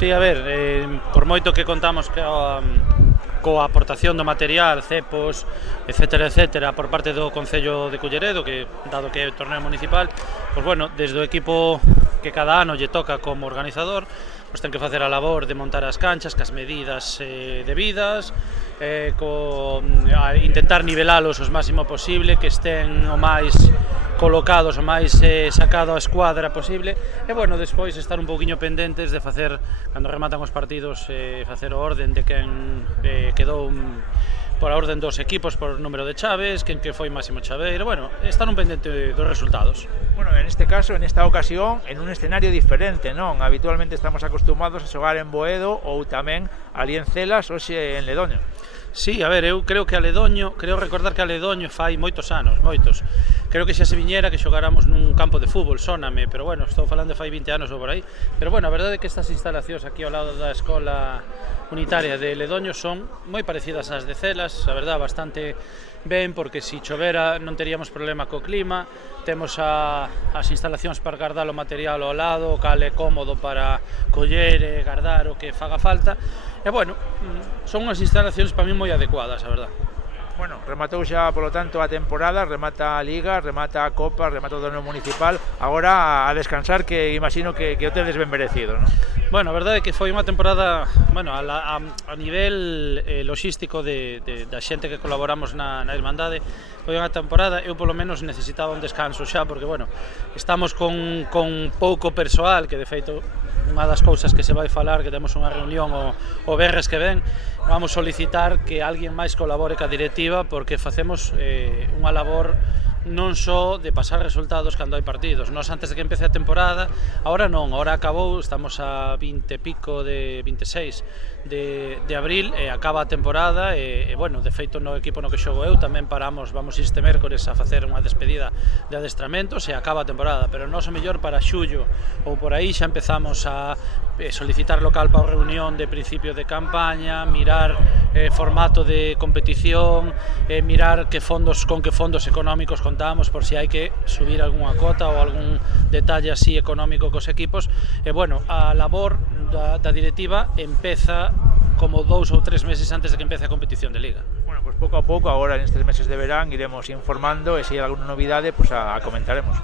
Sí, a ver, por moito que contamos coa aportación do material, cepos, etcétera, por parte do Concello de Culleredo, que dado que é o torneo municipal, pois bueno, desde o equipo que cada ano lle toca como organizador, pois ten que facer a labor de montar as canchas, cas medidas debidas, intentar nivelalos o máximo posible, que estén o máis colocados, o máis sacado a escuadra posible, e bueno, despois estar un pouquiño pendentes de facer, cando rematan os partidos, facer o orden de quen quedou por a orden dos equipos, por número de chaves, quen que foi máximo chaveiro, bueno, estar un pendente dos resultados. Bueno, en este caso, en esta ocasión, en un escenario diferente, non? Habitualmente estamos acostumados a xogar en Boedo ou tamén ali en Celas, hoxe en Ledoño. Sí, a ver, eu creo recordar que a Ledoño fai moitos anos, moitos. Creo que xa se viñera que xogáramos nun campo de fútbol, sóname, pero bueno, estou falando de fai 20 anos ou por aí. Pero bueno, a verdade é que estas instalacións aquí ao lado da Escola Unitaria de Ledoño son moi parecidas ás de Celas, a verdade, bastante ben, porque se chovera non teríamos problema co clima, temos as instalacións para guardar o material ao lado, o cal é cómodo para coller e guardar o que faga falta, e bueno, son unhas instalacións para mí moi adecuadas, a verdade. Bueno, rematou xa, polo tanto, a temporada, remata a Liga, remata a Copa, remata o torneo municipal, agora a descansar, que imagino que o tedes ben merecido, non? Bueno, a verdade é que foi unha temporada, bueno, a nivel logístico da xente que colaboramos na Irmandade, foi unha temporada, eu polo menos necesitaba un descanso xa, porque, bueno, estamos con pouco persoal, que de feito unha das cousas que se vai falar, que temos unha reunión o venres que ven, vamos solicitar que alguén máis colabore ca directiva, porque facemos unha labor non só de pasar resultados cando hai partidos. Nos antes de que empece a temporada, agora non, agora acabou, estamos a 20 e pico de 26 de abril e acaba a temporada e bueno, de feito no equipo no que xogo eu tamén paramos, vamos este mércores a facer unha despedida de adestramentos e acaba a temporada, pero nós o mellor para xullo ou por aí xa empezamos a solicitar local para a reunión de principio de campaña, mirar formato de competición, mirar con que fondos económicos contamos por si hai que subir algunha cota ou algún detalle así económico cos equipos, e bueno, a labor da directiva empeza como 2 ou 3 meses antes de que empece a competición de Liga. Bueno, pues pouco a pouco, agora nestes meses de verán, iremos informando e se hai alguna novidade, pues a comentaremos.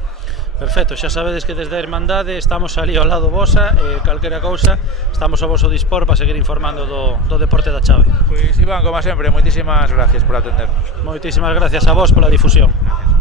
Perfecto, xa sabedes que desde a Irmandade estamos ali ao lado vosa e calquera cousa estamos ao voso dispor para seguir informando do deporte da chave. Pois Iván, como sempre, moitísimas gracias por atendernos. Moitísimas gracias a vos pola difusión. Gracias.